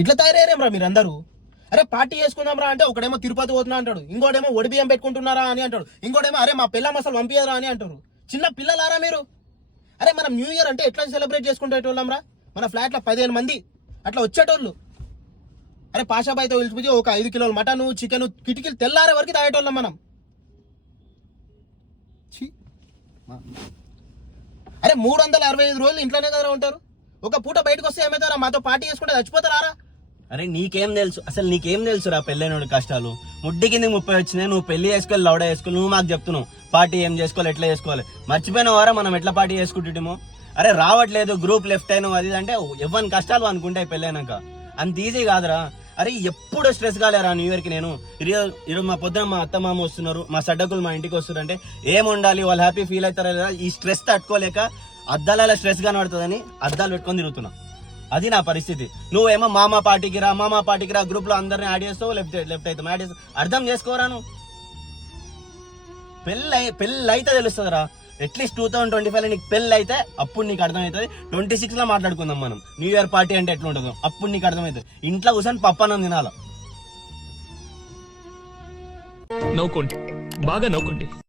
ఇట్లా తయారయ్యారేమ్రా మీరు అందరూ. అరే పార్టీ చేసుకుందాం రా అంటే ఒకడేమో తిరుపతి పోతున్నా అంటాడు, ఇంకోటేమో ఒడిబియ్యం పెట్టుకుంటున్నారా అని అంటాడు, ఇంకోటేమో అరే మా పిల్ల అసలు పంపించరా అని అంటారు. చిన్న పిల్లలారా మీరు? అరే మనం న్యూ ఇయర్ అంటే ఎట్లా సెలబ్రేట్ చేసుకుంటేటోళ్ళం రా. మన ఫ్లాట్లో 15 మంది అట్లా వచ్చేటోళ్ళు. అరే పాషాబాయితో పిలిచిపోయి ఒక 5 కిలోల మటన్ చికెన్ కిటికీలు తెల్లారే వరకు తాగేటోళ్ళం మనం. అరే 365 రోజులు ఇంట్లోనే కదా ఉంటారు. ఒక పూట బయటకు వస్తే ఏమవుతారా? మాతో పార్టీ చేసుకుంటే చచ్చిపోతారా? అరే నీకేం తెలుసు, అసలు నీకేం తెలుసురా పెళ్ళైనోడి కష్టాలు. ముడ్డి కింద 30 వచ్చినాయి, నువ్వు పెళ్లి చేసుకోవాలి, లౌడ చేసుకోవాలి, నువ్వు మాకు చెప్తున్నావు పార్టీ ఏం చేసుకోవాలి, ఎట్లా చేసుకోవాలి. మర్చిపోయిన వారా మనం ఎట్లా పార్టీ చేసుకుంటుంటేమో. అరే రావట్లేదు, గ్రూప్ లెఫ్ట్ అయినా అది అంటే ఎవరి కష్టాలు అనుకుంటాయి పెళ్ళైనాక. అంత ఈజీ కాదురా. అరే ఎప్పుడు స్ట్రెస్ కాలేరా న్యూ ఇయర్ కి. నేను ఈరోజు మా పొద్దున మా అత్త మామ వస్తున్నారు, మా సడ్డకులు మా ఇంటికి వస్తున్నారు అంటే ఏం ఉండాలి, వాళ్ళు హ్యాపీ ఫీల్ అవుతారా లేదా, ఈ స్ట్రెస్ తట్టుకోలేక అద్దాల స్ట్రెస్ కనబడుతుందని అద్దాలు పెట్టుకొని తిరుగుతున్నా. అది నా పరిస్థితి. నువ్వేమో మామా పార్టీకి రా గ్రూప్ లో అందరిని యాడ్ చేస్తావు, లెఫ్ట్ అవుతాం యాడ్ చేస్తావు. అర్థం చేసుకోరా నువ్వు. పెళ్ళి అయితే తెలుస్తుందిరా. అట్లీస్ట్ 2025 నీకు పెళ్ళి అయితే అప్పుడు నీకు అర్థమవుతుంది. 26 లో మాట్లాడుకుందాం మనం న్యూ ఇయర్ పార్టీ అంటే ఎట్లా ఉంటుందో, అప్పుడు నీకు అర్థమవుతుంది. ఇంట్లో కూర్చొని పప్పన్నం తినాల. నవ్వుకోండి, బాగా నవ్వుకోండి.